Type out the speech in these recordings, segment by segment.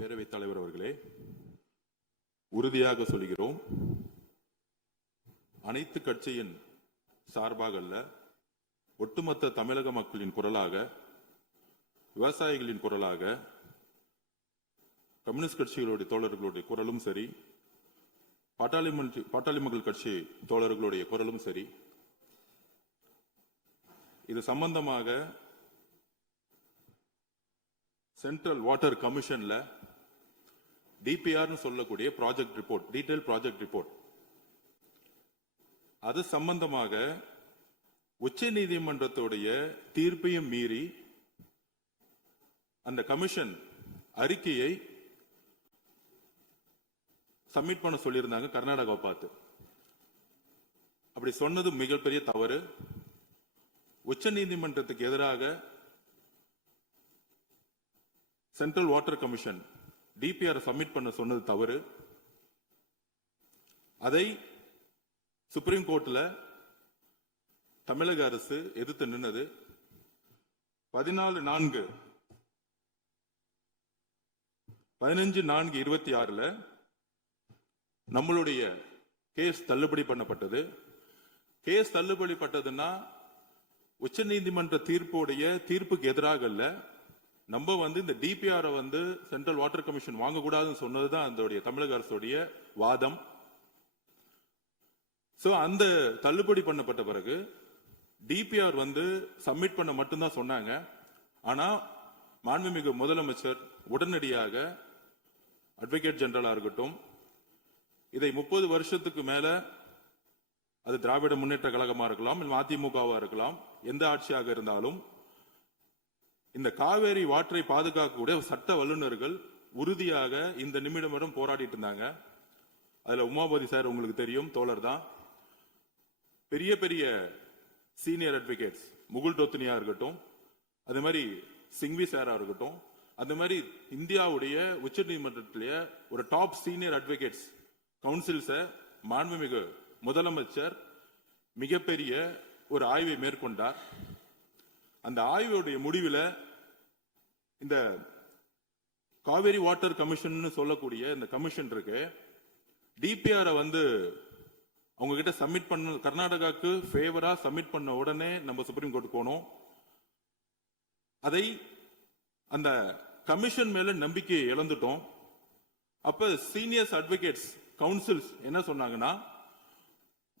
பேரவைத் தலைவர் அவர்களே, உறுதியாக சொல்கிறோம், அனைத்து கட்சியின் சார்பாக அல்ல, ஒட்டுமொத்த தமிழக மக்களின் குரலாக, விவசாயிகளின் குரலாக, கம்யூனிஸ்ட் கட்சிகளுடைய தோழர்களுடைய குரலும் சரி, பாட்டாளி மக்கள் கட்சி தோழர்களுடைய குரலும் சரி, இது சம்பந்தமாக சென்ட்ரல் வாட்டர் கமிஷன்ல டிபிஆர் சொல்லக்கூடிய project report, detail project report, அது சம்பந்தமாக உச்ச நீதிமன்றத்துடைய தீர்ப்பையும் மீறி அந்த கமிஷன் அறிக்கையை சப்மிட் பண்ண சொல்லியிருந்தாங்க கர்நாடகாவை பார்த்து. அப்படி சொன்னது மிகப்பெரிய தவறு. உச்ச நீதிமன்றத்துக்கு எதிராக central water commission DPR submit பண்ண சொன்னது தவறு. அதை சுப்ரீம் கோர்ட்ல தமிழக அரசு எதிர்த்து நின்னது. 15/4/26 நம்மளுடைய கேஸ் தள்ளுபடி பண்ணப்பட்டது. கேஸ் தள்ளுபடி பட்டதுன்னா உச்ச நீதிமன்ற தீர்ப்புக்கு எதிராக அல்ல, நம்ம இந்த டிபிஆர் சென்ட்ரல் வாட்டர் கமிஷன் வாங்கக்கூடாதுன்னு சொன்னதுதான் அந்த தமிழக அரசுடைய வாதம். அந்த தள்ளுபடி பண்ணப்பட்ட பிறகு டிபிஆர் சப்மிட் பண்ண மட்டும்தான் சொன்னாங்க. ஆனா மாண்புமிகு முதலமைச்சர் உடனடியாக அட்வொகேட் ஜெனரலா இருக்கட்டும், இதை 30 வருஷத்துக்கு மேல, அது திராவிட முன்னேற்ற கழகமா இருக்கலாம், அதிமுகவா இருக்கலாம், எந்த ஆட்சியாக இருந்தாலும் இந்த காவேரி வாட்டரை பாதுகாக்கக்கூடிய சட்ட வல்லுநர்கள் உறுதியாக இந்த நிமிடம் வரை போராடிட்டு இருந்தாங்க. அதுல உமாபதி சார் உங்களுக்கு தெரியும், தோழர் தான். பெரிய பெரிய சீனியர் அட்வொகேட்ஸ், முகுல் டோத்னியா இருக்கட்டும், அது மாதிரி சிங்வி சாரா இருக்கட்டும், அந்த மாதிரி இந்தியாவுடைய உச்ச நீதிமன்றத்திலேயே ஒரு டாப் சீனியர் அட்வொகேட்ஸ் கவுன்சில்ஸ மாண்புமிகு முதலமைச்சர் மிகப்பெரிய ஒரு ஆய்வை மேற்கொண்டார். அந்த ஆய்வுடைய முடிவில் இந்த காவேரி வாட்டர் கமிஷன் சொல்லக்கூடிய இந்த கமிஷன் இருக்கு, டிபிஆர் அவங்க கிட்ட சப்மிட் பண்ண, கர்நாடகாவுக்கு ஃபேவரா சப்மிட் பண்ண உடனே நம்ம சுப்ரீம் கோர்ட் போனோம். அதை அந்த கமிஷன் மேல நம்பிக்கையை இழந்துட்டோம். அப்ப சீனியர்ஸ் அட்வொகேட்ஸ் கவுன்சில்ஸ் என்ன சொன்னாங்கன்னா,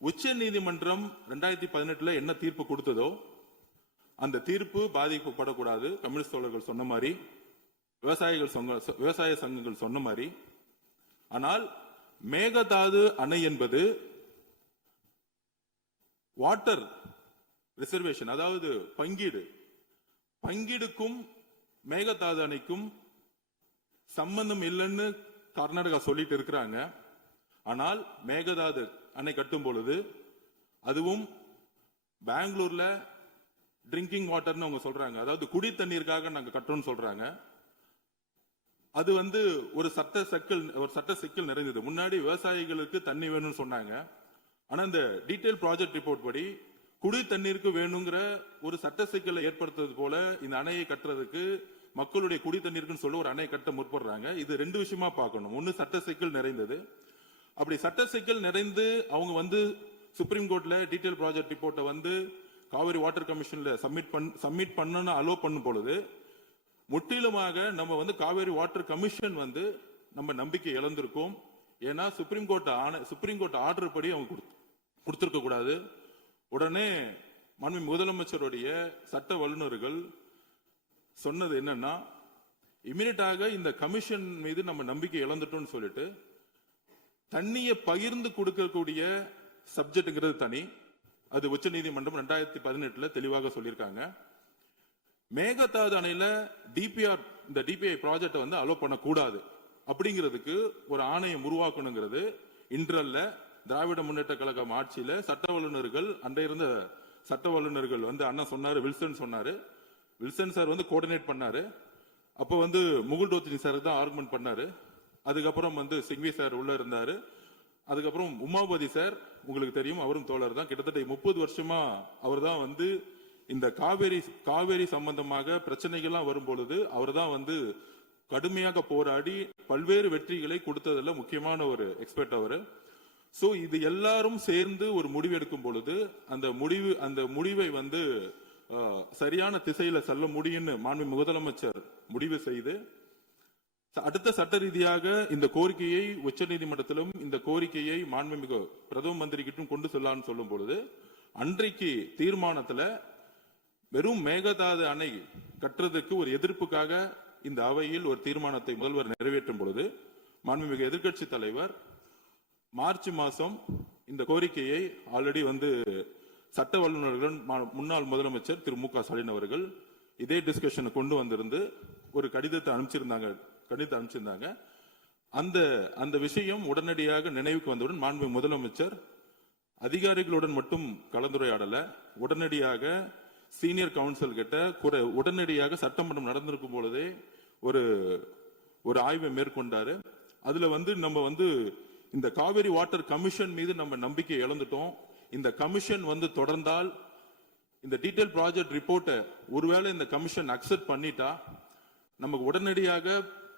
உச்ச நீதிமன்றம் 2018 என்ன தீர்ப்பு கொடுத்ததோ அந்த தீர்ப்பு பாதிக்கப்படக்கூடாது. கம்யூனிஸ்ட் தோழர்கள் சொன்ன மாதிரி, விவசாய சங்கங்கள் சொன்ன மாதிரி. ஆனால் மேகதாது அணை என்பது வாட்டர் ரிசர்வேஷன், அதாவது பங்கீடுக்கும் மேகதாது அணைக்கும் சம்பந்தம் இல்லைன்னு கர்நாடகா சொல்லிட்டு இருக்கிறாங்க. ஆனால் மேகதாது அணை கட்டும் பொழுது அதுவும் பெங்களூர்ல ட்ரிங்கிங் வாட்டர்னு அவங்க சொல்றாங்க, அதாவது குடி தண்ணீருக்காக நாங்க கட்டணும்னு சொல்றாங்க. அது ஒரு சட்ட சிக்கல் நிறைந்தது. முன்னாடி விவசாயிகளுக்கு தண்ணி வேணும்னு சொன்னாங்க. ஆனா இந்த டீடைல் ப்ராஜெக்ட் ரிப்போர்ட் படி குடி தண்ணீருக்கு வேணுங்கிற ஒரு சட்ட சிக்கலை ஏற்படுத்துறது போல இந்த அணையை கட்டுறதுக்கு, மக்களுடைய குடி தண்ணீருக்குன்னு சொல்ல ஒரு அணை கட்ட முற்படுறாங்க. இது ரெண்டு விஷயமா பார்க்கணும். ஒன்னு சட்ட சிக்கல் நிறைந்தது. அப்படி சட்ட சிக்கல் நிறைந்து அவங்க சுப்ரீம் கோர்ட்ல டீடைல் ப்ராஜெக்ட் ரிப்போர்ட்டை காவிரி வாட்டர் கமிஷன்ல சப்மிட் பண்ணணும் அலோ பண்ணும் பொழுது முற்றிலுமாக நம்ம காவிரி வாட்டர் கமிஷன் நம்ம நம்பிக்கை இழந்திருக்கோம். ஏன்னா சுப்ரீம் கோர்ட் ஆர்டர் படி அவங்க கொடுத்திருக்க கூடாது. உடனே மாண்பு முதலமைச்சருடைய சட்ட வல்லுநர்கள் சொன்னது என்னன்னா, இமிடியட்டாக இந்த கமிஷன் மீது நம்ம நம்பிக்கை இழந்துட்டோம்னு சொல்லிட்டு தண்ணியை பகிர்ந்து கொடுக்கக்கூடிய சப்ஜெக்ட்ங்கிறது தனி. அது உச்ச நீதிமன்றம் 2018 தெளிவாக சொல்லியிருக்காங்க. மேகதாது அணையில இந்த டிபிஐ ப்ராஜெக்ட் அலோ பண்ணக்கூடாது அப்படிங்கிறதுக்கு ஒரு ஆணையம் உருவாக்கணுங்கிறது இன்றல்ல. திராவிட முன்னேற்ற கழகம் ஆட்சியில சட்ட வல்லுநர்கள், அன்றைய இருந்த சட்ட வல்லுநர்கள் அண்ணன் சொன்னாரு, வில்சன் சொன்னாரு, வில்சன் சார் கோஆர்டினேட் பண்ணாரு. அப்ப முகுல் டோத்னி சார் தான் ஆர்குமெண்ட் பண்ணாரு. அதுக்கப்புறம் சிங்வி சார் உள்ள இருந்தாரு. அதுக்கப்புறம் உமாபதி சார் உங்களுக்கு தெரியும், அவரும் தோழர் தான். கிட்டத்தட்ட 30 வருஷமா அவர் தான் இந்த காவேரி சம்பந்தமாக பிரச்சனைகள்லாம் வரும் பொழுது அவர் தான் கடுமையாக போராடி பல்வேறு வெற்றிகளை கொடுத்ததுல முக்கியமான ஒரு எக்ஸ்பர்ட் அவரு. சோ இது எல்லாரும் சேர்ந்து ஒரு முடிவு எடுக்கும் பொழுது அந்த முடிவை வந்து சரியான திசையில செல்ல முடியும்னு மாண்புமிகு முதலமைச்சர் முடிவு செய்து அடுத்த சட்ட ரீதியாக இந்த கோரிக்கையை உச்சநீதிமன்றத்திலும் இந்த கோரிக்கையை மாண்புமிகு பிரதம மந்திரி கிட்டும் கொண்டு செல்லான்னு சொல்லும் பொழுது அன்றைக்கு தீர்மானத்துல வெறும் மேகதாது அணை கட்டுறதுக்கு ஒரு எதிர்ப்புக்காக இந்த அவையில் ஒரு தீர்மானத்தை முதல்வர் நிறைவேற்றும் பொழுது மாண்புமிகு எதிர்க்கட்சி தலைவர் மார்ச் மாசம் இந்த கோரிக்கையை ஆல்ரெடி வந்து சட்ட வல்லுநர்கள் முன்னாள் முதலமைச்சர் திரு மு.க. ஸ்டாலின் அவர்கள் இதே டிஸ்கஷனை கொண்டு வந்திருந்து ஒரு கடிதத்தை அனுப்பிச்சிருந்தாங்க. அந்த விஷயம் உடனடியாக நினைவுக்கு வந்தவுடன் மாண்புமிகு முதலமைச்சர் அதிகாரிகளுடன் மட்டும் கலந்துரையாடல, உடனடியாக சீனியர் கவுன்சில் கிட்ட உடனடியாக சட்டமன்றம் நடந்திருக்கும் பொழுதே ஒரு ஆய்வை மேற்கொண்டாரு. அதுல வந்து நம்ம வந்து இந்த காவிரி வாட்டர் கமிஷன் மீது நம்ம நம்பிக்கை இழந்துட்டோம். இந்த கமிஷன் வந்து தொடர்ந்தால் இந்த டீடைல் ப்ராஜெக்ட் ரிப்போர்ட்டை ஒருவேளை இந்த கமிஷன் அக்செப்ட் பண்ணிட்டா நமக்கு உடனடியாக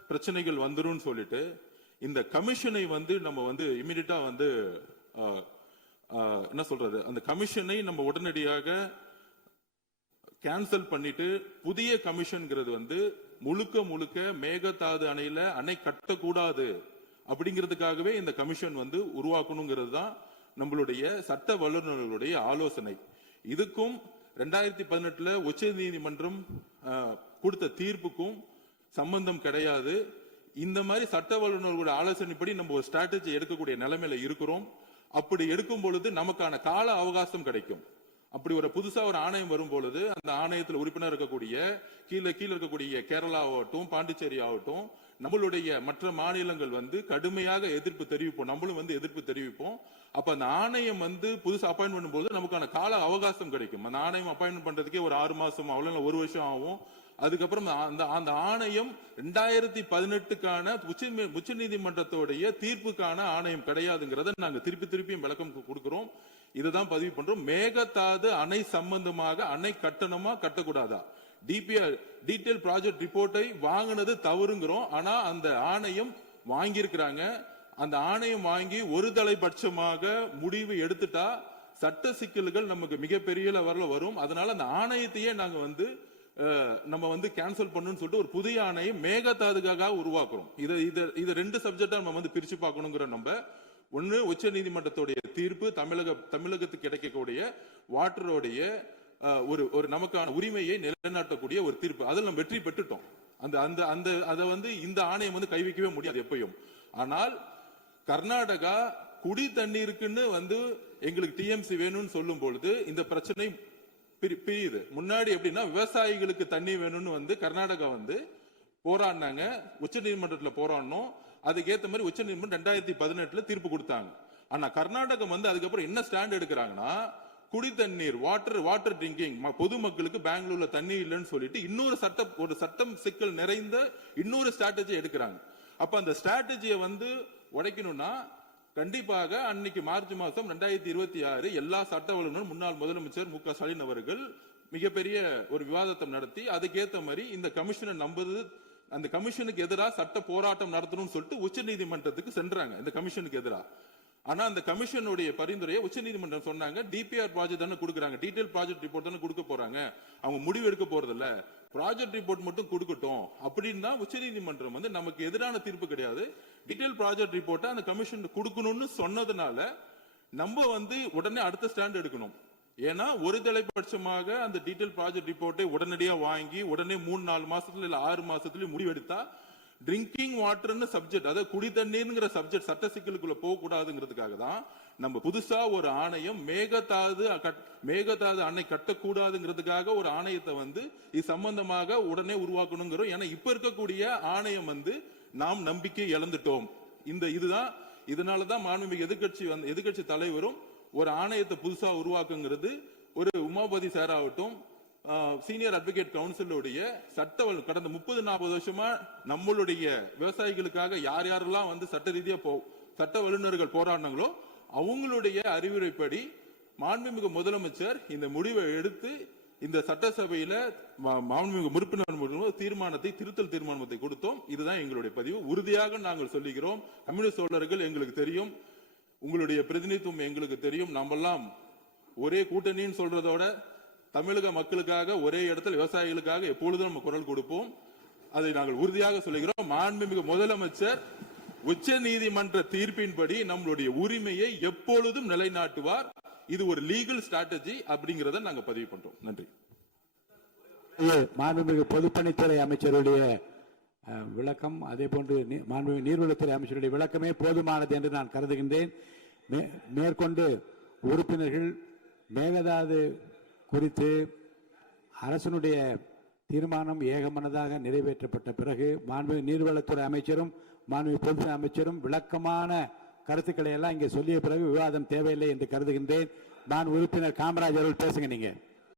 பிரச்சனைகள் வந்துரும் சொல்லிட்டு இந்த கமிஷனை வந்து நம்ம வந்து இமிடியட்டா வந்து என்ன சொல்றது, அந்த கமிஷனை நம்ம உடனடியாக கேன்சல் பண்ணிட்டு புதிய கமிஷன்ங்கிறது வந்து முழுக்க மேகதாது அணையில அணை கட்டக்கூடாது அப்படிங்கிறதுக்காகவே இந்த கமிஷன் வந்து உருவாக்கணுங்கிறது தான் நம்மளுடைய சட்ட வல்லுநர்களுடைய ஆலோசனை. இதுக்கும் 2018 உச்ச நீதிமன்றம் கொடுத்த தீர்ப்புக்கும் சம்பந்தம் கிடையாது. இந்த மாதிரி சட்ட வல்லுநர்களுடைய ஆலோசனைப்படி நம்ம ஒரு ஸ்ட்ராட்டஜி எடுக்கக்கூடிய நிலைமையில இருக்கிறோம். அப்படி எடுக்கும் பொழுது நமக்கான கால அவகாசம் கிடைக்கும். அப்படி ஒரு புதுசா ஒரு ஆணையம் வரும் பொழுது அந்த ஆணையத்தில் உறுப்பினர் இருக்கக்கூடிய கீழே இருக்கக்கூடிய கேரளா ஆகட்டும், பாண்டிச்சேரி ஆகட்டும், நம்மளுடைய மற்ற மாநிலங்கள் வந்து கடுமையாக எதிர்ப்பு தெரிவிப்போம். நம்மளும் வந்து எதிர்ப்பு தெரிவிப்போம். அப்ப அந்த ஆணையம் வந்து புதுசு அப்பாயின்ட் பண்ணும்போது நமக்கான கால அவகாசம் கிடைக்கும். அந்த ஆணையம் அப்பாயின்ட் பண்றதுக்கே ஒரு 6 மாசம் அவ்வளவு 1 வருஷம் ஆகும். அதுக்கப்புறம் அந்த ஆணையம் 2018க்கான உச்ச நீதிமன்றத்துடைய தீர்ப்புக்கான ஆணையம் கிடையாதுங்கிறத நாங்க திருப்பியும் விளக்கம் கொடுக்கிறோம். இதுதான் பதிவு பண்றோம். மேகதாது அணை சம்பந்தமாக அணை கட்டணமா கட்டக்கூடாதா, டிபிஆர் டீடைல் ப்ராஜெக்ட் ரிப்போர்ட்டை வாங்கினது தவறுங்கிறோம். ஆனா அந்த ஆணையம் வாங்கியிருக்கிறாங்க. அந்த ஆணையம் வாங்கி ஒரு தலைபட்சமாக முடிவு எடுத்துட்டா சட்ட சிக்கல்கள் நமக்கு மிகப்பெரிய லெவல்ல வரும். அதனால அந்த ஆணையத்தையே நாங்க வந்து நம்ம வந்து கேன்சல் பண்ணணும்னு சொல்லிட்டு ஒரு புதிய ஆணையம் மேகதாதுக்காக உருவாக்குறோம். இது 2 சப்ஜெக்டா நம்ம வந்து பிரிச்சு பார்க்கணுங்கிற நம்ம ஒன்னு உச்ச நீதிமன்றத்துடைய தீர்ப்பு, தமிழகத்துக்கு கிடைக்கக்கூடிய வாட்டருடைய ஒரு நமக்கான உரிமையை நிலைநாட்டக்கூடிய ஒரு தீர்ப்பு. அதில் நம்ம வெற்றி பெற்றுட்டோம். அதை வந்து இந்த ஆணையம் வந்து கை வைக்கவே முடியாது எப்பயும். ஆனால் கர்நாடகா குடி தண்ணீருக்குன்னு வந்து எங்களுக்கு டிஎம்சி வேணும்னு சொல்லும் பொழுது இந்த பிரச்சனை பிரியுது. முன்னாடி எப்படின்னா விவசாயிகளுக்கு தண்ணி வேணும்னு வந்து கர்நாடகா வந்து போராடினாங்க, உச்ச நீதிமன்றத்தில் போராடணும். அதுக்கேற்ற மாதிரி உச்ச நீதிமன்றம் 2018 தீர்ப்பு கொடுத்தாங்க. ஆனா கர்நாடகம் வந்து அதுக்கப்புறம் என்ன ஸ்டாண்ட் எடுக்கிறாங்கன்னா, குடி தண்ணீர் வாட்டர் ட்ரிங்கிங் பொதுமக்களுக்கு பெங்களூர்ல தண்ணி இல்லைன்னு சொல்லிட்டு ஒரு சட்டம் சிக்கல் நிறைந்த இன்னொரு ஸ்ட்ராட்டஜி எடுக்கிறாங்க. அப்ப அந்த ஸ்ட்ராட்டஜியை வந்து உடைக்கணும்னா கண்டிப்பாக அன்னைக்கு மார்ச் மாசம் 2026 எல்லா சட்ட வல்லுநரும் முன்னாள் முதலமைச்சர் மு.க. ஸ்டாலின் அவர்கள் மிகப்பெரிய ஒரு விவாதத்தை நடத்தி அதுக்கேற்ற மாதிரி இந்த கமிஷனை நம்புது, அந்த கமிஷனுக்கு எதிராக சட்ட போராட்டம் நடத்தணும்னு சொல்லிட்டு உச்ச நீதிமன்றத்துக்கு சென்றாங்க இந்த கமிஷனுக்கு எதிராக. ஆனா அந்த கமிஷனுடைய பரிந்துரையை உச்ச நீதிமன்றம் சொன்னாங்க, டிபிஆர் ப்ராஜெக்ட் தானே கொடுக்குறாங்க, டீடைல் ப்ராஜெக்ட் ரிப்போர்ட் தானே கொடுக்க போறாங்க, அவங்க முடிவு எடுக்க போறது இல்ல, ப்ராஜெக்ட் ரிப்போர்ட் மட்டும் கொடுக்கட்டும் அப்படின்னு தான் உச்ச நீதிமன்றம் வந்து நமக்கு எதிரான தீர்ப்பு கிடையாது, டீடைல் ப்ராஜெக்ட் ரிப்போர்ட்டை அந்த கமிஷன் கொடுக்கணும்னு சொன்னதுனால நம்ம வந்து உடனே அடுத்த ஸ்டாண்ட் எடுக்கணும். ஏன்னா ஒரு தலைபட்சமாக அந்த டீடைல் ப்ராஜெக்ட் ரிப்போர்ட்டை உடனடியா வாங்கி உடனே 3-4 மாசத்துல இல்ல 6 மாசத்துல முடிவெடுத்தா ட்ரிங்கிங் வாட்டர்னு சப்ஜெக்ட், அதாவது குடி தண்ணீர்ங்கிற சப்ஜெக்ட் சட்ட சிக்கலுக்குள்ள போக கூடாதுங்கிறதுக்காக தான் நம்ம புதுசா ஒரு ஆணையம் மேகதாது அணை கட்டக்கூடாதுங்கிறதுக்காக ஒரு ஆணையத்தை வந்து இது சம்பந்தமாக உடனே உருவாக்கணுங்கிறோம். ஏன்னா இப்ப இருக்கக்கூடிய ஆணையம் வந்து நாம் நம்பிக்கை இழந்துட்டோம். இதனாலதான் மாண்புமிகு எதிர்க்கட்சி தலைவரும் ஒரு ஆணையத்தை புதுசா உருவாக்குங்கிறது ஒரு உமாபதி சார் ஆகட்டும், சீனியர் அட்வொகேட் கவுன்சிலுடைய கடந்த 30-40 வருஷமா நம்மளுடைய விவசாயிகளுக்காக யாரெல்லாம் வந்து சட்ட ரீதியா சட்ட வல்லுநர்கள் போராடினாங்களோ அவங்களுடைய அறிவுரைப்படி மாண்புமிகு முதலமைச்சர் இந்த முடிவை எடுத்து இந்த சட்டசபையில மாண்புமிகு உறுப்பினர் தீர்மானத்தை திருத்தல் தீர்மானத்தை கொடுத்தோம். இதுதான் எங்களுடைய பதிவு. உறுதியாக நாங்கள் சொல்லுகிறோம், கம்யூனிஸ்ட் தோழர்கள் எங்களுக்கு தெரியும், உங்களுடைய பிரதிநிதித்துவம் எங்களுக்கு தெரியும். நம்மெல்லாம் ஒரே கூட்டணின்னு சொல்றதோட தமிழக மக்களுக்காக ஒரே இடத்தில் விவசாயிகளுக்காக எப்பொழுதும் நம்ம குரல் கொடுப்போம். அதை நாங்கள் உறுதியாக சொல்லுகிறோம். மாண்புமிகு முதலமைச்சர் உச்ச நீதிமன்ற தீர்ப்பின்படி நம்மளுடைய உரிமையை எப்பொழுதும் நிலைநாட்டுவார். இது ஒரு லீகல் ஸ்ட்ராட்டஜி அப்படிங்கறத நாங்க பதிவு பண்றோம். நன்றி. மாண்புமிகு பொதுப்பணித்துறை அமைச்சருடைய விளக்கம், அதே போன்று மாண்புமிகு நீர்வளத்துறை அமைச்சருடைய விளக்கமே போதுமானது என்று நான் கருதுகின்றேன். மேற்கொண்டு உறுப்பினர்கள் மேகதாது குறித்து அரசனுடைய தீர்மானம் ஏகமனதாக நிறைவேற்றப்பட்ட பிறகு மாண்புமிகு நீர்வளத்துறை அமைச்சரும் மாண்புமிகு பொதுத்துறை அமைச்சரும் விளக்கமான கருத்துக்களை எல்லாம் இங்கே சொல்லிய பிறகு விவாதம் தேவையில்லை என்று கருதுகின்றேன். நான் உறுப்பினர் காமராஜ் அவர்கள் பேசுங்க. நீங்க